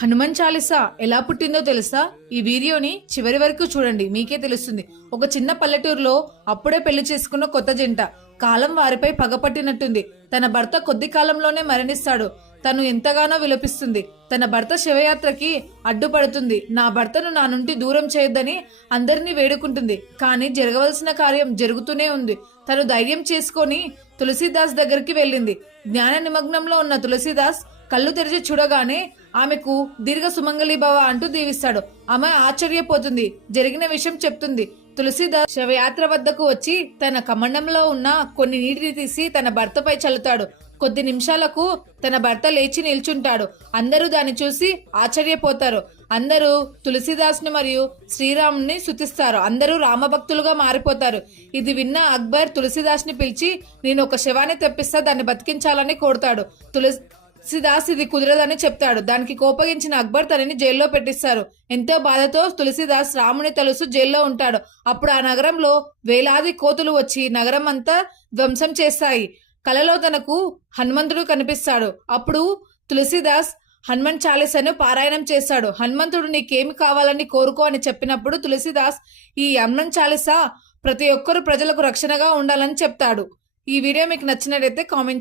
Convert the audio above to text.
హనుమాన్ చాలీసా ఎలా పుట్టిందో తెలుసా? ఈ వీడియోని చివరి వరకు చూడండి, మీకే తెలుస్తుంది. ఒక చిన్న పల్లెటూరులో అప్పుడే పెళ్లి చేసుకున్న కొత్త జంట. కాలం వారిపై పగపట్టినట్టుంది. తన భర్త కొద్ది కాలంలోనే మరణిస్తాడు. తను ఎంతగానో విలపిస్తుంది. తన భర్త శవయాత్రకి అడ్డుపడుతుంది. నా భర్తను నా నుండి దూరం చేయొద్దని అందరినీ వేడుకుంటుంది. కానీ జరగవలసిన కార్యం జరుగుతూనే ఉంది. తను ధైర్యం చేసుకొని తులసీదాస్ దగ్గరికి వెళ్ళింది. జ్ఞాన నిమగ్నంలో ఉన్న తులసీదాస్ కళ్ళు తెరిచి చూడగానే ఆమెకు దీర్ఘ సుమంగళి భవ అంటూ దీవిస్తాడు. ఆమె ఆశ్చర్యపోతుంది. జరిగిన విషయం చెప్తుంది. తులసీదాస్ శవయాత్ర వద్దకు వచ్చి తన కమండంలో ఉన్న కొన్ని నీటిని తీసి తన భర్తపై చల్లుతాడు. కొద్ది నిమిషాలకు తన భర్త లేచి నిల్చుంటాడు. అందరూ దాన్ని చూసి ఆశ్చర్యపోతారు. అందరూ తులసీదాస్ని మరియు శ్రీరాముని స్తుతిస్తారు. అందరూ రామభక్తులుగా మారిపోతారు. ఇది విన్న అక్బర్ తులసీదాస్ని పిలిచి, నేను ఒక శవాన్ని తెప్పిస్తా, దాన్ని బతికించాలని కోరుతాడు. తులసీదాస్ ఇది కుదరదని చెప్తాడు. దానికి కోపగించిన అక్బర్ తనని జైల్లో పెట్టిస్తారు. ఎంతో బాధతో తులసీదాస్ రాముని తలుసు జైల్లో ఉంటాడు. అప్పుడు ఆ నగరంలో వేలాది కోతులు వచ్చి నగరం అంతా ధ్వంసం చేస్తాయి. కలలో తనకు హనుమంతుడు కనిపిస్తాడు. అప్పుడు తులసీదాస్ హనుమాన్ చాలీసాను పారాయణం చేస్తాడు. హనుమంతుడు నీకేమి కావాలని కోరుకో అని చెప్పినప్పుడు తులసీదాస్ ఈ హనుమాన్ చాలీసా ప్రతి ఒక్కరు ప్రజలకు రక్షణగా ఉండాలని చెప్తాడు. ఈ వీడియో మీకు నచ్చినట్లయితే కామెంట్